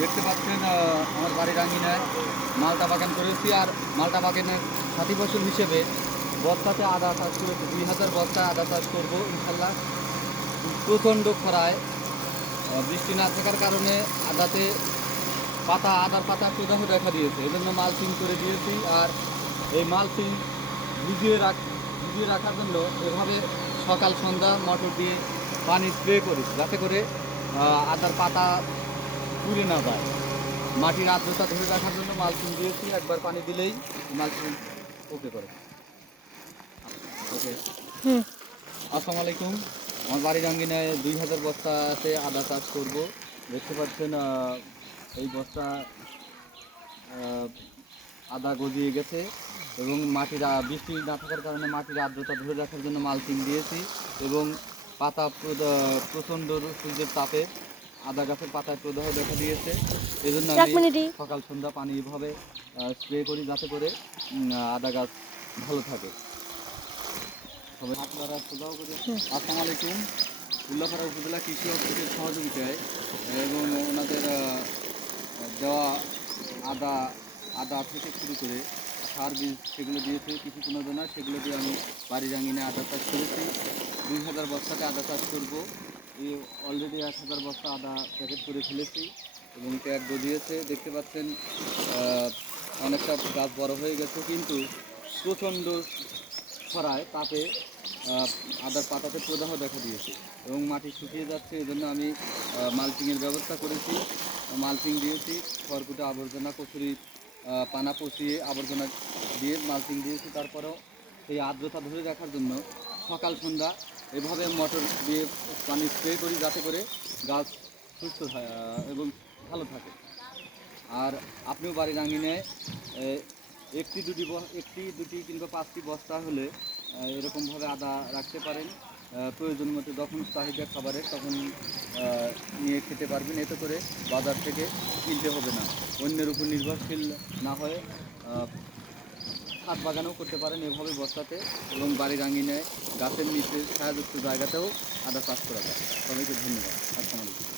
দেখতে পাচ্ছেন আমার বাড়ির আঙিনায় মালটা বাগান করেছি। আর মালটা বাগানের সাথী ফসল হিসেবে বস্তাতে আদা চাষ করেছি। 2000 বস্তা আদা চাষ করবো ইনশাল্লাহ। প্রচণ্ড খরায় বৃষ্টি না থাকার কারণে আদার পাতা প্রদাহ দেখা দিয়েছে। এজন্য মালচিং করে দিয়েছি। আর এই মালচিং ভিজিয়ে রাখার জন্য এভাবে সকাল সন্ধ্যা মোটর দিয়ে পানি স্প্রে করি, যাতে করে আদার পাতা পুড়ে না যায়। মাটির আর্দ্রতা ধরে রাখার জন্য মালচিং দিয়েছি। একবার পানি দিলেই মালচিং ওকে করে। ওকে, আসসালামু আলাইকুম। আমার বাড়ির আঙ্গিনায় 2000 বস্তাতে আদা চাষ করব। দেখতে পাচ্ছেন এই বস্তা আদা গজিয়ে গেছে এবং বৃষ্টি না থাকার কারণে মাটির আর্দ্রতা ধরে রাখার জন্য মালচিং দিয়েছি। এবং প্রচণ্ড সূর্যের তাপে আদা গাছের পাতায় প্রদাহ দেখা দিয়েছে। এজন্য আমি সকাল সন্ধ্যা পানি এভাবে স্প্রে করি, যাতে করে আদা গাছ ভালো থাকে। সবাই আপনারা প্রদাহ করে। আসসালামু আলাইকুম। উল্লাপাড়া উপজেলা কৃষি অফিসের সহযোগিতায় এবং ওনাদের দেওয়া আদা থেকে শুরু করে সার বীজ সেগুলো দিয়েছে কৃষি প্রণোদনা, সেগুলো দিয়ে আমি বাড়ির আঙিনে আদা চাষ করেছি। 2000 বস্তাতে আদা চাষ করবো। এই অলরেডি 1000 বস্তা আদা প্যাকেট করে ফেলেছি এবং ট্যাগ গজিয়েছে। দেখতে পাচ্ছেন অনেকটা গাছ বড় হয়ে গেছে, কিন্তু প্রচণ্ড খরায় তাপে আদার পাতাতে প্রদাহ দেখা দিয়েছে এবং মাটি শুকিয়ে যাচ্ছে। এজন্য আমি মালচিংয়ের ব্যবস্থা করেছি, মালচিং দিয়েছি। খড়কুটো আবর্জনা, কচুরি পানা পচিয়ে আবর্জনা দিয়ে মালচিং দিয়েছি। তারপরেও সেই আর্দ্রতা ধরে রাখার জন্য সকাল সন্ধ্যা এভাবে মোটর দিয়ে পানি স্প্রে করি, যাতে করে গাছ সুস্থ হয় এবং ভালো থাকে। আর আপনিও বাড়ির আঙিনায় একটি দুটি কিংবা 5টি বস্তা হলে এরকমভাবে আদা রাখতে পারেন। প্রয়োজন মতো যখন চাহিদা খাবারের তখন নিয়ে খেতে পারবেন। এতে করে বাজার থেকে কিনতে হবে না, অন্যের উপর নির্ভরশীল না হয়ে ছাদ বাগানও করতে পারেন এভাবে বস্তাতে। এবং বাড়ির আঙিনায় গাছের নিচে ছায়াযুক্ত জায়গাতেও আদা চাষ করা যায়। সবাইকে ধন্যবাদ। আসসালামু আলাইকুম।